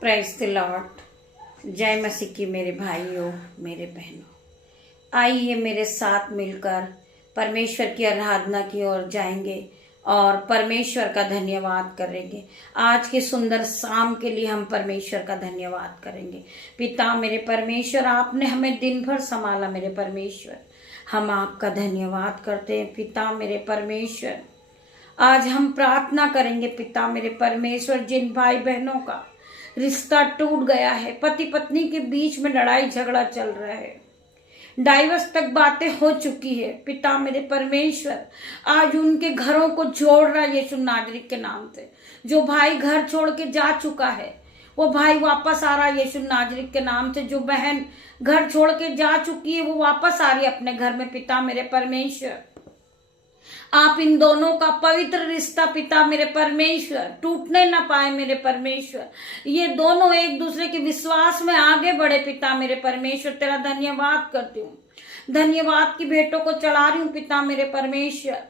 Praise the Lord. जय मसीह की मेरे भाइयों मेरे बहनों, आइए मेरे साथ मिलकर परमेश्वर की आराधना की ओर जाएंगे और परमेश्वर का धन्यवाद करेंगे। आज के सुंदर शाम के लिए हम परमेश्वर का धन्यवाद करेंगे। पिता मेरे परमेश्वर, आपने हमें दिन भर संभाला। मेरे परमेश्वर, हम आपका धन्यवाद करते हैं। पिता मेरे परमेश्वर, आज हम प्रार्थना करेंगे। पिता मेरे परमेश्वर, जिन भाई बहनों का रिश्ता टूट गया है, पति पत्नी के बीच में लड़ाई झगड़ा चल रहा है, डाइवर्स तक बातें हो चुकी है, पिता मेरे परमेश्वर आज उनके घरों को जोड़ रहा है यीशु नाजरीत के नाम से। जो भाई घर छोड़ के जा चुका है वो भाई वापस आ रहा है यीशु नाजरीत के नाम से। जो बहन घर छोड़ के जा चुकी है वो वापस आ रही है अपने घर में। पिता मेरे परमेश्वर, आप इन दोनों का पवित्र रिश्ता पिता मेरे परमेश्वर टूटने ना पाए। मेरे परमेश्वर, ये दोनों एक दूसरे के विश्वास में आगे बढ़े। पिता मेरे परमेश्वर, तेरा धन्यवाद करती हूँ। धन्यवाद की भेंटों को चढ़ा रही हूँ पिता मेरे परमेश्वर।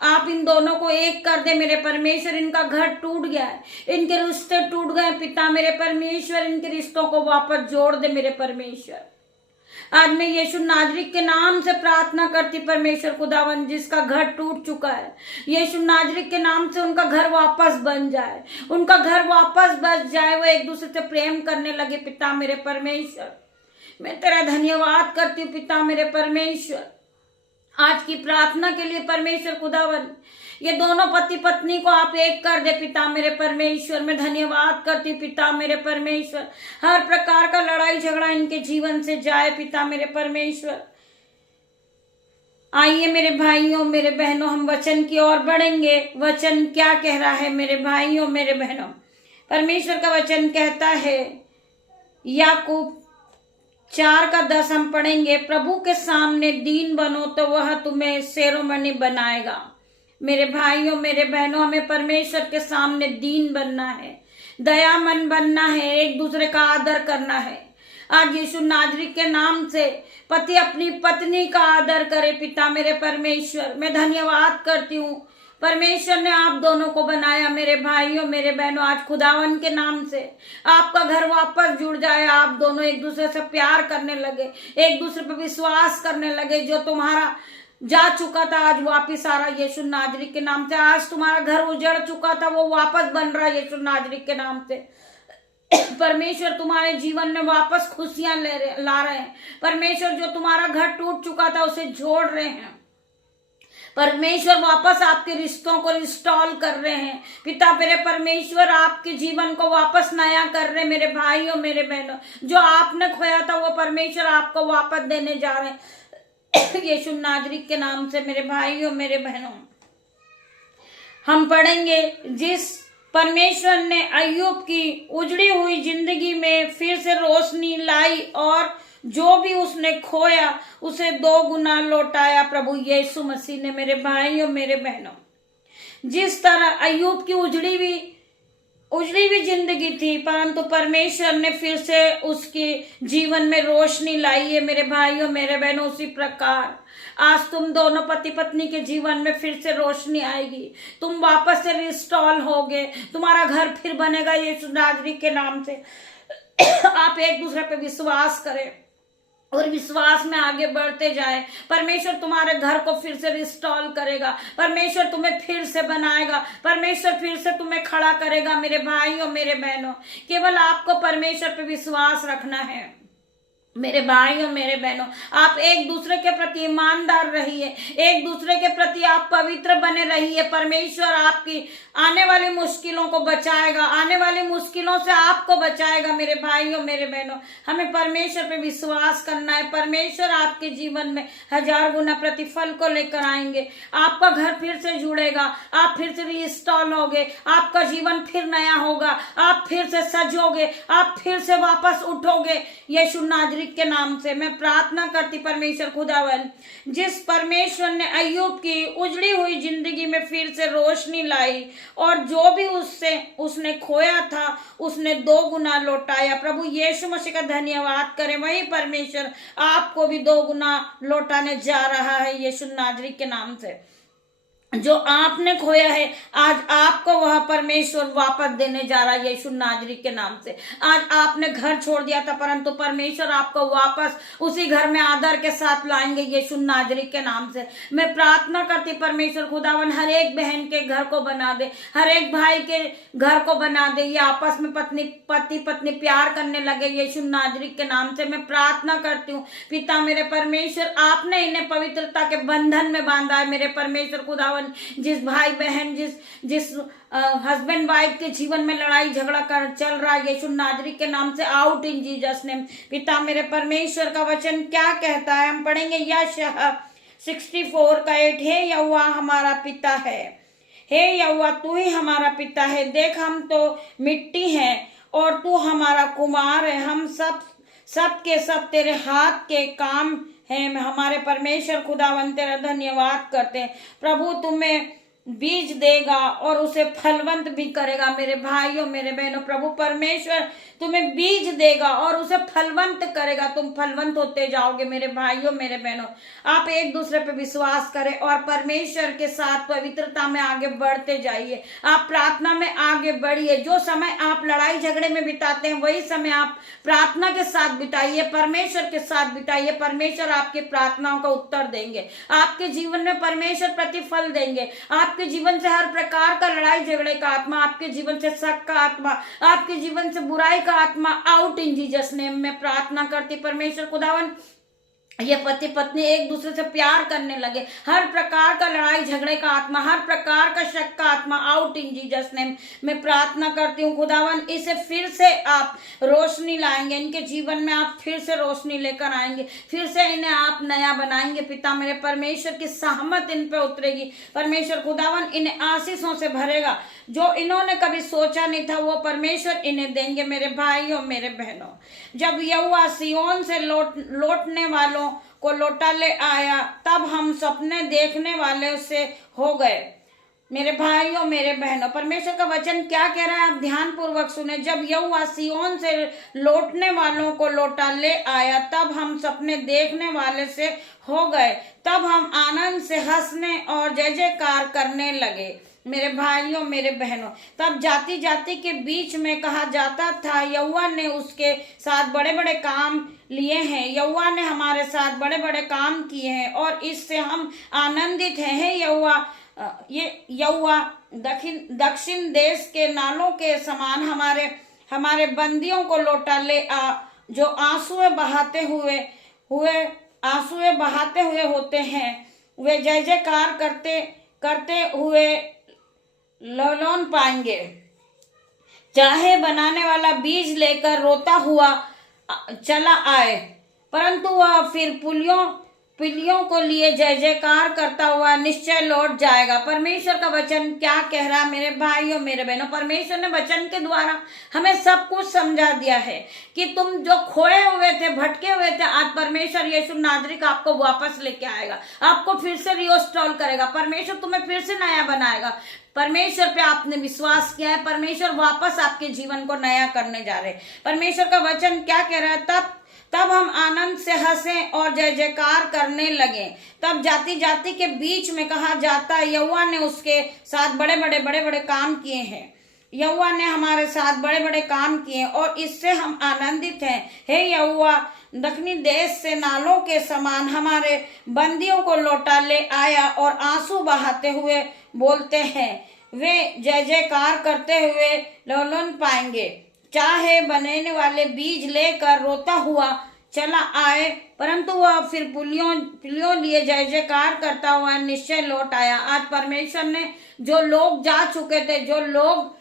आप इन दोनों को एक कर दे मेरे परमेश्वर। इनका घर टूट गया है, इनके रिश्ते टूट गए पिता मेरे परमेश्वर। इनके रिश्तों को वापस जोड़ दे मेरे परमेश्वर। आज मैं यीशु नाजरीत के नाम से प्रार्थना करती परमेश्वर खुदावन, जिसका घर टूट चुका है, यीशु नाजरीत के नाम से उनका घर वापस बन जाए, उनका घर वापस बस जाए, वो एक दूसरे से प्रेम करने लगे। पिता मेरे परमेश्वर, मैं तेरा धन्यवाद करती हूँ पिता मेरे परमेश्वर। आज की प्रार्थना के लिए परमेश्वर खुदावन, ये दोनों पति पत्नी को आप एक कर दे पिता मेरे परमेश्वर। मैं धन्यवाद करती हूँ पिता मेरे परमेश्वर। हर प्रकार का लड़ाई झगड़ा इनके जीवन से जाए पिता मेरे परमेश्वर। आइए मेरे भाइयों मेरे बहनों, हम वचन की ओर बढ़ेंगे। वचन क्या कह रहा है मेरे भाइयों मेरे बहनों? परमेश्वर का वचन कहता है, याकूब 4:10 हम पढ़ेंगे, प्रभु के सामने दीन बनो तो वह तुम्हें शिरोमणि बनाएगा। मेरे भाइयों मेरे बहनों, हमें परमेश्वर के सामने दीन बनना है, दयामन बनना है, एक दूसरे का आदर करना है। आज यीशु नाजरीत के नाम से पति अपनी पत्नी का आदर करे पिता मेरे परमेश्वर। मैं धन्यवाद करती हूँ, परमेश्वर ने आप दोनों को बनाया। मेरे भाइयों मेरे बहनों, आज खुदावन के नाम से आपका घर वापस जुड़ जाए। आप दोनों एक दूसरे से प्यार करने लगे, एक दूसरे पर विश्वास करने लगे। जो तुम्हारा जा चुका था आज वापिस आ रहा यीशु नाजरीत के नाम से। आज तुम्हारा घर उजड़ चुका था वो वापस बन रहा है यीशु नाजरीत के नाम से। परमेश्वर तुम्हारे जीवन में वापस खुशियां ला रहे हैं। परमेश्वर जो तुम्हारा घर टूट चुका था उसे जोड़ रहे हैं। परमेश्वर वापस आपके रिश्तों को रिस्टॉल कर रहे हैं। पिता मेरे परमेश्वर आपके जीवन को वापस नया कर रहे हैं। मेरे भाइयों मेरे बहनों, जो आपने खोया था वो परमेश्वर आपको वापस देने जा रहे हैं यीशु नाजरीत के नाम से। मेरे भाइयों मेरे बहनों, हम पढ़ेंगे, जिस परमेश्वर ने अय्यूब की उजड़ी हुई जिंदगी में फिर से रोशनी लाई और जो भी उसने खोया उसे 2 गुना लौटाया प्रभु यीशु मसीह ने। मेरे भाइयों मेरे बहनों, जिस तरह अय्यूब की उजड़ी हुई जिंदगी थी, परंतु परमेश्वर ने फिर से उसके जीवन में रोशनी लाई है। मेरे भाइयों मेरे बहनों, उसी प्रकार आज तुम दोनों पति पत्नी के जीवन में फिर से रोशनी आएगी। तुम वापस से रिस्टॉल होगे, तुम्हारा घर फिर बनेगा यीशु नाजरीत के नाम से। आप एक दूसरे पे विश्वास करें और विश्वास में आगे बढ़ते जाए। परमेश्वर तुम्हारे घर को फिर से रिस्टॉल करेगा, परमेश्वर तुम्हें फिर से बनाएगा, परमेश्वर फिर से तुम्हें खड़ा करेगा। मेरे भाइयों मेरे बहनों, केवल आपको परमेश्वर पे विश्वास रखना है। मेरे भाइयों मेरे बहनों, आप एक दूसरे के प्रति ईमानदार रहिए, एक दूसरे के प्रति आप पवित्र बने रहिए। परमेश्वर आपकी आने वाली मुश्किलों को बचाएगा, आने वाली मुश्किलों से आपको बचाएगा। मेरे भाइयों मेरे बहनों, हमें परमेश्वर पे विश्वास करना है। परमेश्वर आपके जीवन में 1000 गुना प्रतिफल को लेकर आएंगे। आपका घर फिर से जुड़ेगा, आप फिर से रिस्टॉल होगे, आपका जीवन फिर नया होगा, आप फिर से सजोगे, आप फिर से वापस उठोगे यीशु नाजरीत के नाम से। मैं प्रार्थना करती परमेश्वर खुदावन, जिस परमेश्वर ने अय्यूब की उजड़ी हुई जिंदगी में फिर से रोशनी लाई और जो भी उसने खोया था उसने 2 गुना लौटाया। प्रभु यीशु मसीह का धन्यवाद करें। वही परमेश्वर आपको भी 2 गुना लौटाने जा रहा है यीशु नाजरीत के नाम से। जो आपने खोया है आज आपको वह परमेश्वर वापस देने जा रहा है यीशु नाजरी के नाम से। आज आपने घर छोड़ दिया था परंतु परमेश्वर आपको वापस उसी घर में आदर के साथ लाएंगे यीशु नाजरी के नाम से। मैं प्रार्थना करती परमेश्वर खुदावन हर एक बहन के घर को बना दे, हर एक भाई के घर को बना दे, ये आपस में पति पत्नी प्यार करने लगे यीशु नाजरी के नाम से। मैं प्रार्थना करती हूँ पिता मेरे परमेश्वर, आपने इन्हें पवित्रता के बंधन में बांधा है मेरे परमेश्वर खुदावन। जिस भाई बहन जिस हस्बैंड वाइफ के जीवन में लड़ाई झगड़ा कर चल रहा है यीशु नाजरी के नाम से, आउट इन जीसस नेम। पिता मेरे परमेश्वर का वचन क्या कहता है, हम पढ़ेंगे यशायाह 64:8। हे यहोवा हमारा पिता है, हे यहोवा तू ही हमारा पिता है। देख हम तो मिट्टी हैं और तू हमारा कुमार है, हम सब के सब तेरे हाथ के काम है। हमारे परमेश्वर खुदावन तेरा धन्यवाद करते हैं प्रभु, तुम्हें बीज देगा और उसे फलवंत भी करेगा मेरे भाइयों मेरे बहनों। प्रभु परमेश्वर तुम्हें बीज देगा और उसे फलवंत करेगा, तुम फलवंत होते जाओगे मेरे भाइयों मेरे बहनों। आप एक दूसरे पे विश्वास करें और परमेश्वर के साथ पवित्रता में आगे बढ़ते जाइए। आप प्रार्थना में आगे बढ़िए। जो समय आप लड़ाई झगड़े में बिताते हैं वही समय आप प्रार्थना के साथ बिताइए, परमेश्वर के साथ बिताइए। परमेश्वर आपकी प्रार्थनाओं का उत्तर देंगे, आपके जीवन में परमेश्वर प्रतिफल देंगे। आपके जीवन से हर प्रकार का लड़ाई झगड़े का आत्मा, आपके जीवन से शक का आत्मा, आपके जीवन से बुराई का आत्मा आउट इन जीसस नेम में प्रार्थना करती परमेश्वर खुदावन। ये पति पत्नी एक दूसरे से प्यार करने लगे, हर प्रकार का लड़ाई झगड़े का आत्मा, हर प्रकार का शक का आत्मा आउट इन जीसस नेम मैं प्रार्थना करती हूँ खुदावन। इसे फिर से आप रोशनी लाएंगे, इनके जीवन में आप फिर से रोशनी लेकर आएंगे, फिर से इन्हें आप नया बनाएंगे। पिता मेरे परमेश्वर की सहमत इन पे उतरेगी परमेश्वर खुदावन, इन्हें आशीषों से भरेगा। जो इन्होंने कभी सोचा नहीं था वो परमेश्वर इन्हें देंगे मेरे भाइयों मेरे बहनों। जब यहोवा सिय्योन से लौटने वालों को लौटा ले आया तब हम सपने देखने वाले से हो गए मेरे भाइयों मेरे बहनों। परमेश्वर का वचन क्या कह रहा है आप ध्यान पूर्वक सुने। जब यहोवा सिय्योन से लौटने वालों को लौटा ले आया तब हम सपने देखने वाले से हो गए, तब हम आनंद से हंसने और जय जयकार करने लगे मेरे भाइयों मेरे बहनों। तब जाति जाति के बीच में कहा जाता था यहोवा ने उसके साथ बड़े बड़े काम लिए हैं, यहोवा ने हमारे साथ बड़े बड़े काम किए हैं और इससे हम आनंदित हैं। ये यहोवा दक्षिण देश के नालों के समान हमारे बंदियों को लौटा ले आ, जो आंसुए बहाते हुए होते हैं, वे जय जयकार करते हुए लौलौन पाएंगे। चाहे बनाने वाला बीज लेकर रोता हुआ चला आए परंतु वह फिर पुलियों को लिए जय जयकार करता हुआ निश्चय लौट जाएगा। परमेश्वर का वचन क्या कह रहा है मेरे भाइयों मेरे बहनों। परमेश्वर ने वचन के द्वारा हमें सब कुछ समझा दिया है कि तुम जो खोए हुए थे, भटके हुए थे, आज परमेश्वर यीशु नाजरी का आपको वापस लेके आएगा, आपको फिर से रिस्टोर करेगा। परमेश्वर तुम्हें फिर से नया बनाएगा। परमेश्वर पे आपने विश्वास किया है, परमेश्वर वापस आपके जीवन को नया करने जा रहे हैं। परमेश्वर का वचन क्या कह रहा है, तब हम आनंद से हंसें और जय जयकार करने लगे। तब जाति जाति के बीच में कहा जाता है यहोवा ने उसके साथ बड़े बड़े काम किए हैं, यहोवा ने हमारे साथ बड़े बड़े काम किए और इससे हम आनंदित हैं। हे यहोवा दक्षिणी देश से नालों के समान हमारे बंदियों को लौटा ले आया और आंसू बहाते हुए बोलते हैं, वे जय जयकार करते हुए लौलौन पाएंगे। चाहे बनाने वाले बीज लेकर रोता हुआ चला आए परंतु वह फिर पुलियों लिए जय जयकार करता हुआ निश्चय लौट आया। आज परमेश्वर ने जो लोग जा चुके थे, जो लोग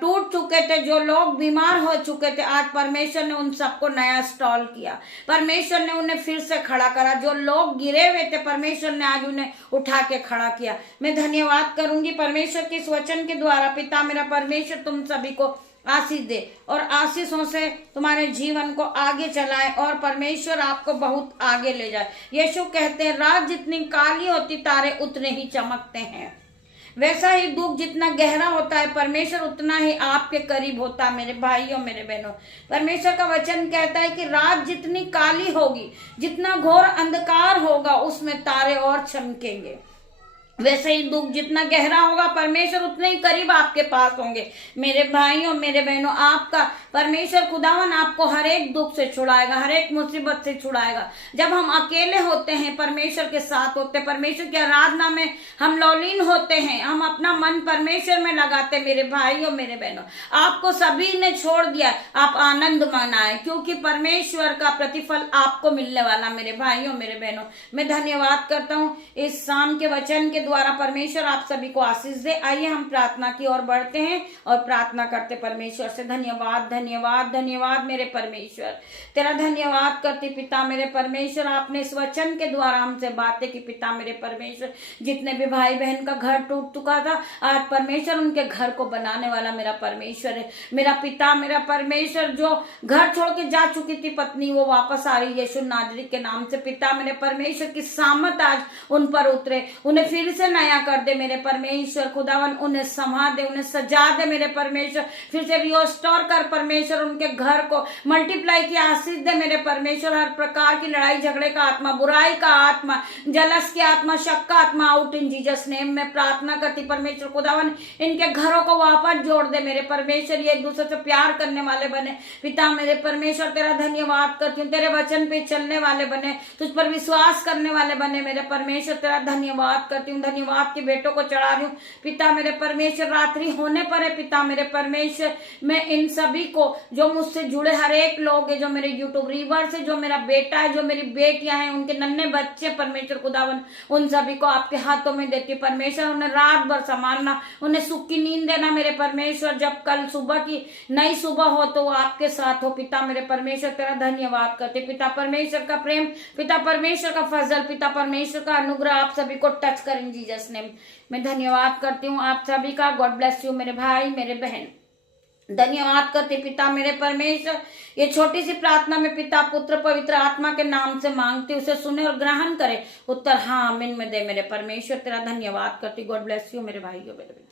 टूट चुके थे, जो लोग बीमार हो चुके थे, आज परमेश्वर ने उन सबको नया स्टॉल किया। परमेश्वर ने उन्हें फिर से खड़ा करा। जो लोग गिरे हुए थे परमेश्वर ने आज उन्हें उठा के खड़ा किया। मैं धन्यवाद करूंगी परमेश्वर के इस वचन के द्वारा। पिता मेरा परमेश्वर तुम सभी को आशीष दे और आशीषों से तुम्हारे जीवन को आगे चलाए और परमेश्वर आपको बहुत आगे ले जाए। यीशु कहते हैं रात जितनी काली होती तारे उतने ही चमकते हैं। वैसा ही दुख जितना गहरा होता है परमेश्वर उतना ही आपके करीब होता है मेरे भाइयों मेरे बहनों। परमेश्वर का वचन कहता है कि रात जितनी काली होगी, जितना घोर अंधकार होगा, उसमें तारे और चमकेंगे। वैसे ही दुख जितना गहरा होगा परमेश्वर उतने ही करीब आपके पास होंगे। मेरे भाइयों मेरे बहनों, आपका परमेश्वर खुदावन आपको हर एक दुख से छुड़ाएगा, हर एक मुसीबत से छुड़ाएगा। जब हम अकेले होते हैं, परमेश्वर के साथ होते हैं, परमेश्वर की आराधना में हम लौलीन होते हैं, हम अपना मन परमेश्वर में लगाते, मेरे भाइयों मेरे बहनों, आपको सभी ने छोड़ दिया, आप आनंद मनाए, क्योंकि परमेश्वर का प्रतिफल आपको मिलने वाला। मेरे भाइयों मेरे बहनों, मैं धन्यवाद करता हूँ इस शाम के वचन के द्वारा परमेश्वर आप सभी को आशीष दे। आइए हम प्रार्थना की ओर बढ़ते हैं और प्रार्थना करते परमेश्वर से। धन्यवाद धन्यवाद धन्यवाद मेरे परमेश्वर, तेरा धन्यवाद करती पिता मेरे परमेश्वर, आपने इस वचन के द्वारा हमसे बातें की पिता मेरे परमेश्वर। जितने भी भाई बहन का घर टूट चुका था, आज परमेश्वर उनके घर को बनाने वाला मेरा परमेश्वर है। मेरा पिता मेरा परमेश्वर, जो घर छोड़ के जा चुकी थी पत्नी, वो वापस आ रही है यीशु नाजरी के नाम से। पिता मेरे परमेश्वर की सामत आज उन पर उतरे, उन्हें फिर से नया कर दे मेरे परमेश्वर खुदावन, उन्हें संभाल दे, उन्हें सजा दे मेरे परमेश्वर, फिर से रिस्टोर कर परमेश्वर, उनके घर को मल्टीप्लाई की आशीष दे मेरे परमेश्वर। हर प्रकार की लड़ाई झगड़े का आत्मा, बुराई का आत्मा, जलस की आत्मा, शक का आत्मा आउट इन जीसस नेम में प्रार्थना करती परमेश्वर खुदावन, इनके घरों को वापस जोड़ दे मेरे परमेश्वर, ये एक दूसरे से प्यार करने वाले बने पिता मेरे परमेश्वर। तेरा धन्यवाद करती हूँ, तेरे वचन पे चलने वाले बने, तुझ पर विश्वास करने वाले बने मेरे परमेश्वर। तेरा धन्यवाद करती हूँ, धन्यवाद की बेटों को चढ़ा रही हूँ पिता मेरे परमेश्वर। रात्रि होने पर है पिता मेरे परमेश्वर, मैं इन सभी को जो मुझसे जुड़े हर एक लोग है, जो मेरे यूट्यूब रीवर से, जो मेरा बेटा है, जो मेरी बेटियां हैं, उनके नन्हे बच्चे परमेश्वर खुदावन, उन सभी को आपके हाथों में देती परमेश्वर। उन्हें रात भर संभालना, उन्हें सुख की नींद देना मेरे परमेश्वर। जब कल सुबह की नई सुबह हो तो वो आपके साथ हो पिता मेरे परमेश्वर। तेरा धन्यवाद करते पिता परमेश्वर का प्रेम, पिता परमेश्वर का फजल, पिता परमेश्वर का अनुग्रह आप सभी को टच कर इन जीसस नेम। मैं धन्यवाद करती हूँ आप सभी का। गॉड ब्लेस यू मेरे भाई मेरे बहन, धन्यवाद करते पिता मेरे परमेश्वर। ये छोटी सी प्रार्थना में पिता पुत्र पवित्र आत्मा के नाम से मांगती, उसे सुने और ग्रहण करे, उत्तर हाँ आमीन में दे मेरे परमेश्वर। तेरा धन्यवाद करती। गॉड ब्लेस यू मेरे भाइयों मेरे बहन।